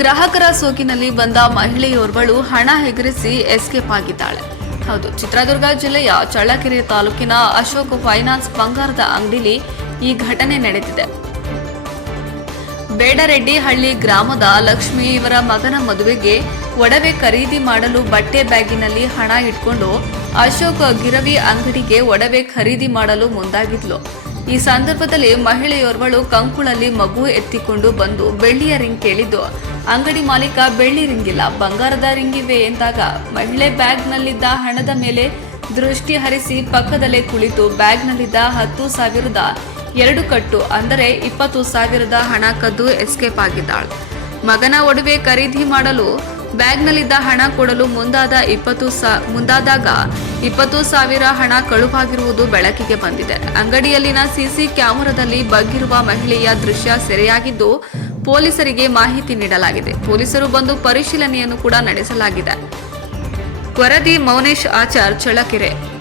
ಗ್ರಾಹಕರ ಸೋಕಿನಲ್ಲಿ ಬಂದ ಮಹಿಳೆಯೋರ್ವಳು ಹಣ ಹೆಗರಿಸಿ ಎಸ್ಕೇಪ್ ಆಗಿದ್ದಾಳೆ. ಹೌದು, ಚಿತ್ರದುರ್ಗ ಜಿಲ್ಲೆಯ ಚಳ್ಳಕೆರೆ ತಾಲೂಕಿನ ಅಶೋಕ್ ಫೈನಾನ್ಸ್ ಬಂಗಾರದ ಅಂಗಡಿಲಿ ಈ ಘಟನೆ ನಡೆದಿದೆ. ಬೇಡರೆಡ್ಡಿ ಹಳ್ಳಿ ಗ್ರಾಮದ ಲಕ್ಷ್ಮಿ ಇವರ ಮಗನ ಮದುವೆಗೆ ಒಡವೆ ಖರೀದಿ ಮಾಡಲು ಬಟ್ಟೆ ಬ್ಯಾಗಿನಲ್ಲಿ ಹಣ ಇಟ್ಕೊಂಡು ಅಶೋಕ್ ಗಿರವಿ ಅಂಗಡಿಗೆ ಒಡವೆ ಖರೀದಿ ಮಾಡಲು ಮುಂದಾಗಿದ್ಲು. ಈ ಸಂದರ್ಭದಲ್ಲಿ ಮಹಿಳೆಯೋರ್ವಳು ಕಂಕುಳಲ್ಲಿ ಮಗು ಎತ್ತಿಕೊಂಡು ಬಂದು ಬೆಳ್ಳಿಯ ರಿಂಗ್ ಕೇಳಿದ್ದು. ಅಂಗಡಿ ಮಾಲೀಕ ಬೆಳ್ಳಿ ರಿಂಗಿಲ್ಲ ಬಂಗಾರದ ರಿಂಗಿವೆ ಎಂದಾಗ ಮಹಿಳೆ ಬ್ಯಾಗ್ನಲ್ಲಿದ್ದ ಹಣದ ಮೇಲೆ ದೃಷ್ಟಿ ಹರಿಸಿ ಪಕ್ಕದಲ್ಲೇ ಕುಳಿತು ಬ್ಯಾಗ್ನಲ್ಲಿದ್ದ ಹತ್ತು ಸಾವಿರದ ಎರಡು ಕಟ್ಟು, ಅಂದರೆ ಇಪ್ಪತ್ತು ಸಾವಿರದ ಹಣ ಕದ್ದು ಎಸ್ಕೇಪ್ ಆಗಿದ್ದಾಳೆ. ಮಗನ ಒಡವೆ ಖರೀದಿ ಮಾಡಲು ಬ್ಯಾಗ್ನಲ್ಲಿದ್ದ ಹಣ ಕೊಡಲು ಮುಂದಾದ ಇಪ್ಪತ್ತು ಸಾ, ಮುಂದಾದಾಗ ಇಪ್ಪತ್ತು ಸಾವಿರ ಹಣ ಕಳುವಾಗಿರುವುದು ಬೆಳಕಿಗೆ ಬಂದಿದೆ. ಅಂಗಡಿಯಲ್ಲಿನ ಸಿಸಿ ಕ್ಯಾಮೆರಾದಲ್ಲಿ ಬಗ್ಗಿರುವ ಮಹಿಳೆಯ ದೃಶ್ಯ ಸೆರೆಯಾಗಿದ್ದು, ಪೊಲೀಸರಿಗೆ ಮಾಹಿತಿ ನೀಡಲಾಗಿದೆ. ಪೊಲೀಸರು ಬಂದು ಪರಿಶೀಲನೆಯನ್ನು ಕೂಡ ನಡೆಸಲಾಗಿದೆ. ವರದಿ ಮೌನೇಶ್ ಆಚಾರ್, ಚಳ್ಳಕೆರೆ.